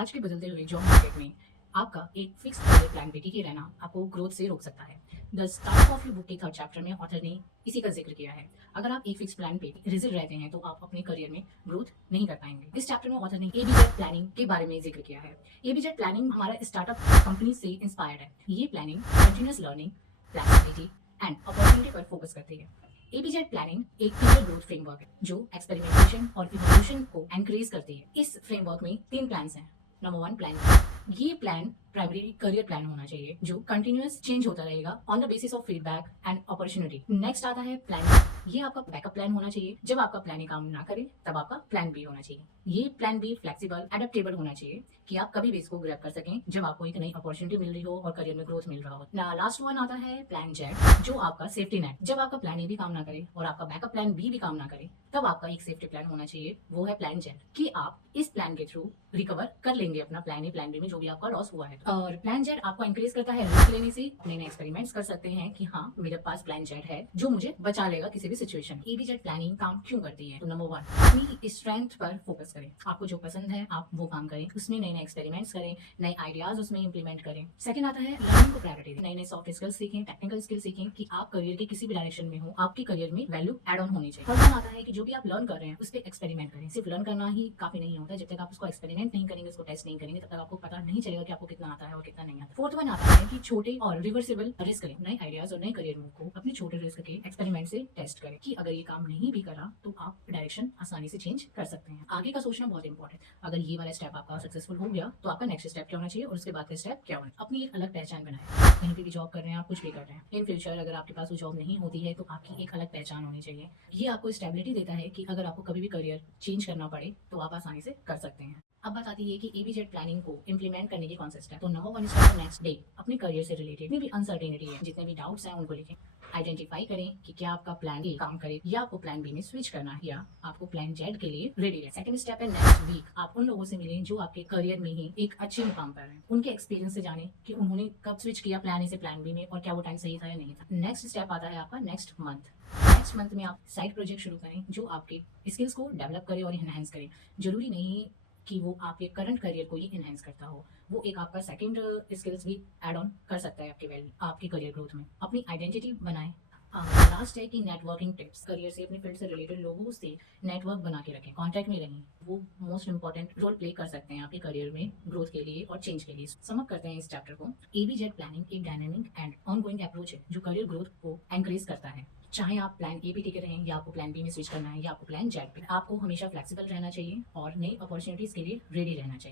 आज के बदलते हुए जॉब मार्केट में आपका एक फिक्स करियर प्लान पे टिके रहना आपको ग्रोथ से रोक सकता है। The start of your book के थर्ड चैप्टर में ऑथर ने इसी का जिक्र किया है। अगर आप एक फिक्स प्लान पे रिजिड रहते हैं तो आप अपने करियर में ग्रोथ नहीं कर पाएंगे। इस चैप्टर में ऑथर ने एबीजेड प्लानिंग के बारे में जिक्र किया है। एबीजेड प्लानिंग हमारा स्टार्टअप कंपनी से इंस्पायर्ड है। ये planning continuous learning, flexibility and opportunity पर फोकस करती है। एबीजेड प्लानिंग एक करियर ग्रोथ फ्रेमवर्क है जो एक्सपेरिमेंटेशन और इवोल्यूशन को एनकरेज करती है। इस फ्रेमवर्क में 3 प्लान्स हैं। नंबर 1 प्लान, ये प्लान प्राइमरी करियर प्लान होना चाहिए जो कंटिन्यूअस चेंज होता रहेगा on the basis of feedback and opportunity. Next आता है प्लान, ये आपका बैकअप प्लान होना चाहिए। जब आपका प्लान काम ना करे तब आपका प्लान बी होना चाहिए। ये प्लान बी फ्लेक्सिबल एडेप्टेबल होना चाहिए कि आप कभी भी इसको ग्रैब कर सकें जब आपको एक नई अपॉर्चुनिटी मिल रही हो और करियर में ग्रोथ मिल रहा हो। ना लास्ट वन आता है प्लान जेड, जो आपका सेफ्टी नेट। जब आपका प्लान ए भी काम ना करे और आपका बैकअप प्लान बी भी काम ना करे तब आपका एक सेफ्टी प्लान होना चाहिए, वो है प्लान जेड, कि आप इस प्लान के थ्रू रिकवर कर लेंगे अपना प्लान ए प्लान बी में जो भी आपका लॉस हुआ है। और प्लान जेड आपको एनकरेज करता है रिस्क लेने से। नए नए एक्सपेरिमेंट्स कर सकते हैं कि हाँ मेरे पास प्लान जेड है जो मुझे बचा लेगा किसी भी सिचुएशन। एबीजेड प्लानिंग काम क्यों करती है? तो नंबर 1, अपनी स्ट्रेंथ पर फोकस करें। आपको जो पसंद है आप वो काम करें, उसमें नए नए एक्सपेरिमेंट्स करें, नए आइडियाज उसमें इंप्लीमेंट करें। सेकंड आता है लर्निंग को प्रायोरिटी दें। नए नए सॉफ्ट स्किल्स सीखें, टेक्निकल स्किल्स सीखें कि आप करियर के किसी भी डायरेक्शन में हो आपके करियर में वैल्यू एड ऑन होनी चाहिए। थर्ड वन आता है कि जो भी आप लर्न कर रहे हैं उस पर एक्सपेरिमेंट करें। सिर्फ लर्न करना ही काफी नहीं होता, जब तक आप उसको एक्सपेरिमेंट नहीं करेंगे, उसको टेस्ट नहीं करेंगे, तब तक आपको पता नहीं चलेगा कि आपको कितना आता है और कितना नहीं आता। फोर्थ वन आता है कि छोटे और रिवर्सिबल रिस्क लें। नए आइडियाज और नए करियर मूव को अपने छोटे रिस्क के एक्सपेरिमेंट से टेस्ट करें कि अगर ये काम नहीं भी करा तो आप डायरेक्शन आसानी से चेंज कर सकते हैं। आगे का सोचना बहुत इंपॉर्टेंट। अगर ये वाला स्टेप आपका सक्सेसफुल हो गया तो आपका नेक्स्ट स्टेप क्या होना चाहिए और उसके बाद का स्टेप क्या होना। अपनी एक अलग पहचान बनाएं। कहीं पे भी जॉब कर रहे हैं, आप कुछ भी कर रहे हैं, इन फ्यूचर अगर आपके पास वो जॉब नहीं होती है तो आपकी एक अलग पहचान होनी चाहिए। ये आपको स्टेबिलिटी देता है कि अगर आपको कभी भी करियर चेंज करना पड़े तो आप आसानी से कर सकते हैं। अब बात आती है कि एबीजेड प्लानिंग को इंप्लीमेंट करने के कौन से स्टेप। तो नंबर 1 स्टेप नेक्स्ट डे अपने करियर से रिलेटेड जितनी भी अनसर्टेनिटी है, जितने भी डाउट्स हैं उनको लिखें। आइडेंटिफाई करें कि क्या आपका प्लान ए काम करे या आपको प्लान बी में स्विच करना है या आपको प्लान जेड के लिए रेडी है। सेकंड स्टेप है नेक्स्ट वीक आप उन लोगों से मिलें जो आपके करियर में ही एक अच्छे मुकाम पर हैं। उनके एक्सपीरियंस से जानें कि उन्होंने कब स्विच किया प्लान ए से प्लान बी में और क्या वो टाइम सही था या नहीं था। नेक्स्ट स्टेप आता है आपका नेक्स्ट मंथ। नेक्स्ट मंथ में आप साइड प्रोजेक्ट शुरू करें जो आपके स्किल्स को डेवलप करे और इनहेंस करे। जरूरी नहीं कि वो आपके करंट करियर को ही इनहेंस करता हो, वो एक आपका सेकंड स्किल्स भी ऐड ऑन कर सकता है आपके करियर ग्रोथ में। अपनी आइडेंटिटी बनाएं। लास्ट है कि नेटवर्किंग टिप्स, करियर से अपने फील्ड से रिलेटेड लोगों से नेटवर्क बना के रखें, कांटेक्ट में रहें। वो मोस्ट इंपॉर्टेंट रोल प्ले कर सकते हैं आपके करियर में ग्रोथ के लिए और चेंज के लिए। समअप करते हैं इस चैप्टर को। एबीजेड प्लानिंग एक डायनामिक एंड ऑनगोइंग अप्रोच है जो करियर ग्रोथ को एनकरेज करता है। चाहे आप प्लान ए पे टिके रहें या आपको प्लान बी में स्विच करना है या आपको प्लान जेड पे, आपको हमेशा फ्लेक्सिबल रहना चाहिए और नई अपॉर्चुनिटीज के लिए रेडी रहना चाहिए।